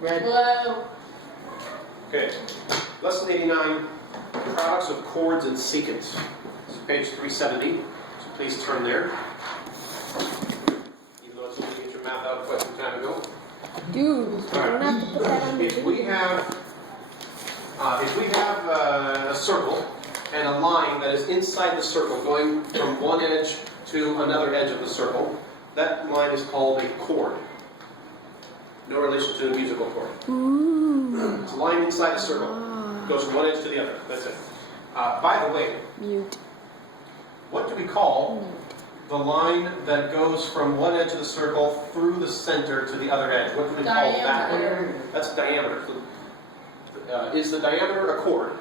Red. Blue. Okay, lesson 89, products of chords and secants. This is page 370, so please turn there. Even though it's easy to get your math out quite some time ago. Dude, you don't have to put that on the If we have a circle and a line that is inside the circle going from one edge to another edge of the circle, that line is called a chord. No relation to a musical chord. Ooh. It's a line inside a circle. Goes from one edge to the other. That's it. By the way, Mute. what do we call the line that goes from one edge of the circle through the center to the other edge? What do we call that Diameter. one? That's diameter. Is the diameter a chord?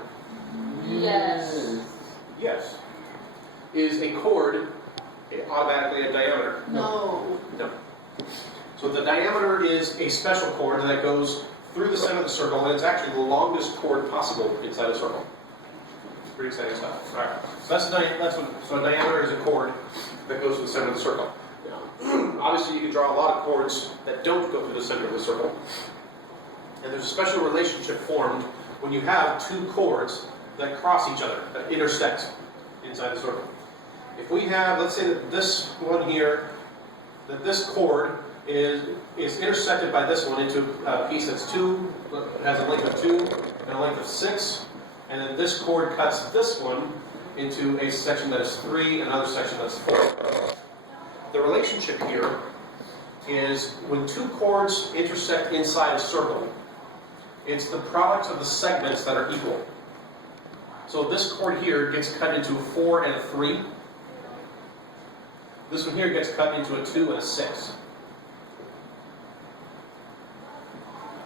Yes. Yes. Is a chord automatically a diameter? No. No. So the diameter is a special chord that goes through the center of the circle, and it's actually the longest chord possible inside a circle. Pretty exciting stuff. All right. So a diameter is a chord that goes through the center of the circle. Now, obviously, you can draw a lot of chords that don't go through the center of the circle, and there's a special relationship formed when you have two chords that cross each other, that intersect inside the circle. If we have, let's say that this one here, that this chord is intersected by this one into a piece that's 2, has a length of 2 and a length of 6, and then this chord cuts this one into a section that is 3 and another section that's 4. The relationship here is when two chords intersect inside a circle, it's the product of the segments that are equal. So this chord here gets cut into a 4 and a 3. This one here gets cut into a 2 and a 6.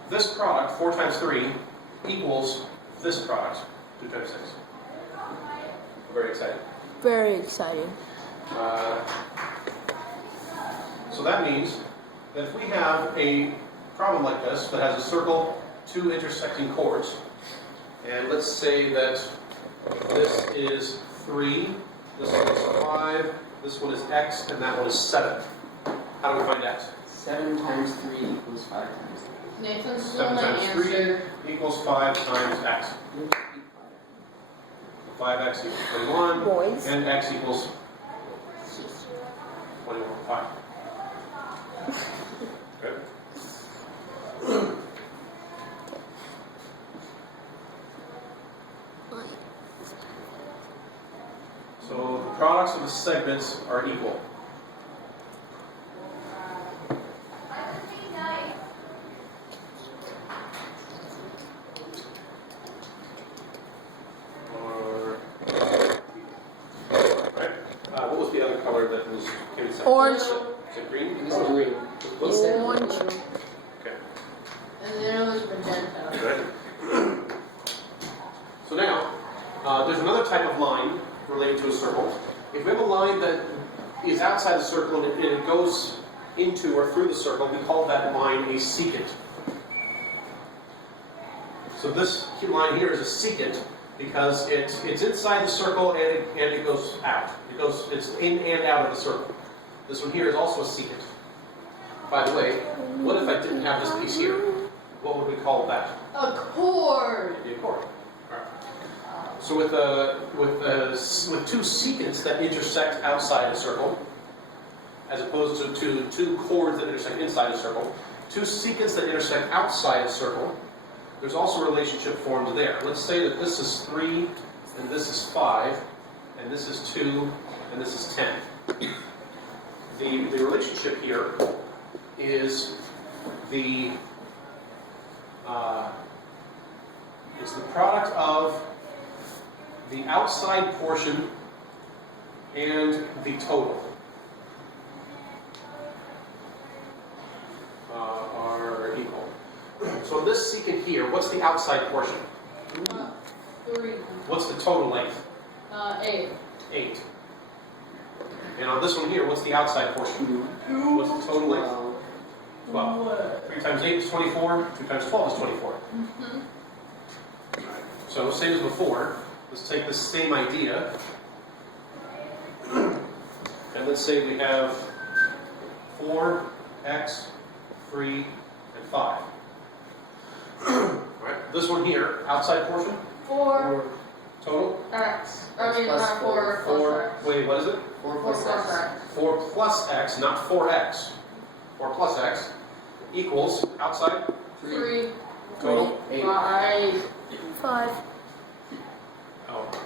This product, 4 times 3, equals this product, 2 times 6. Very exciting. Very exciting. So that means that if we have a problem like this that has a circle, 2 intersecting chords, and let's say that this is 3, this one is 5, this one is x, and that one is 7. How do we find x? 7 times 3 equals 5 times 3. Nathan's 7 the times answer. 3 equals 5 times x. 5x equals 21, Boys. and x equals 21, 5. Good. So the products of the segments are equal. What was the other color that was given second? Orange. Is it green? It was green. Blue? Orange. Okay. And then it was magenta. Good. So now, there's another type of line related to a circle. If we have a line that is outside the circle and it goes into or through the circle, we call that line a secant. So this line here is a secant because it's inside the circle and it goes out. It's in and out of the circle. This one here is also a secant. By the way, what if I didn't have this piece here? What would we call that? A chord. It'd be a chord. So with two secants that intersect outside a circle, as opposed to two chords that intersect inside a circle, two secants that intersect outside a circle, there's also a relationship formed there. Let's say that this is 3, and this is 5, and this is 2, and this is 10. The relationship here is it's the product of the outside portion and the total are equal. So this secant here, what's the outside portion? 3. What's the total length? 8. 8. And on this one here, what's the outside portion? 2. What's the total length? 12. 3 times 8 is 24. 2 times 12 is 24. Mm-hmm. So same as before. Let's take the same idea. And let's say we have 4 x, 3, and 5. Alright, this one here, outside portion, 4 total, x. X plus 4 4, plus wait, what is it? 4 x. 4 plus plus x. x. 4 plus x, not 4x. 4 plus x equals, outside, 3, total, 8. 5. 5. oh,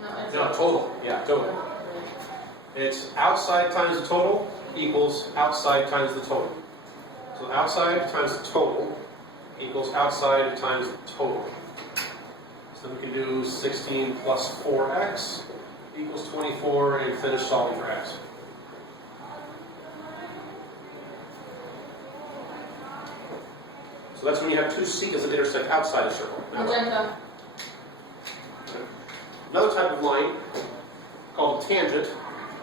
No, it's no, total, yeah, total. It's outside times the total equals outside times the total. So outside times the total equals outside times the total. So then we can do 16 plus 4x equals 24 and finish solving for x. So that's when you have two secants that intersect outside a circle. magenta. Another type of line called a tangent,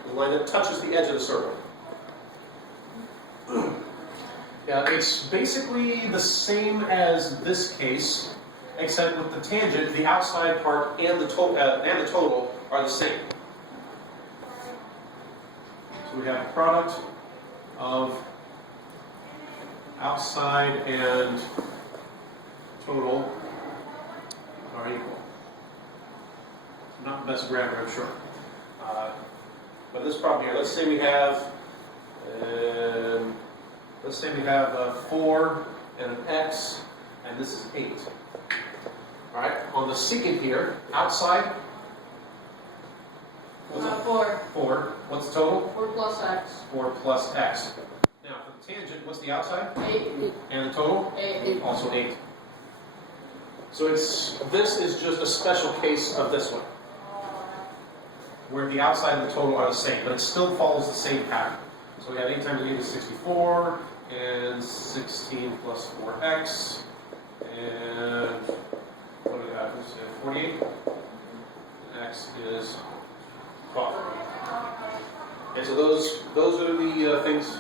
the line that touches the edge of the circle. Yeah, it's basically the same as this case, except with the tangent, the outside part and the total are the same. So we have a product of outside and total are equal. Not the best grammar, I'm sure. But this problem here, let's say we have 4 and an x, and this is 8. All right, on the secant here, outside, 4. 4. What's the total? 4 plus x. 4 plus x. Now, for the tangent, what's the outside? 8. And the total? 8. Also 8. So this is just a special case of this one, where the outside and the total are the same, but it still follows the same pattern. So we have 8 times 8 is 64, and 16 plus 4x, and what do we have? 48. X is 12. And so those are the things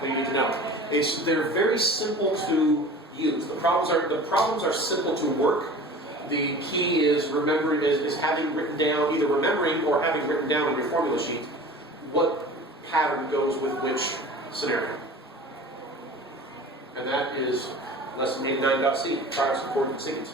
that you need to know. They're very simple to use. The problems are simple to work. The key is remembering is having written down, either remembering or having written down on your formula sheet what pattern goes with which scenario. And that is lesson 89.c, progress of chords and secants.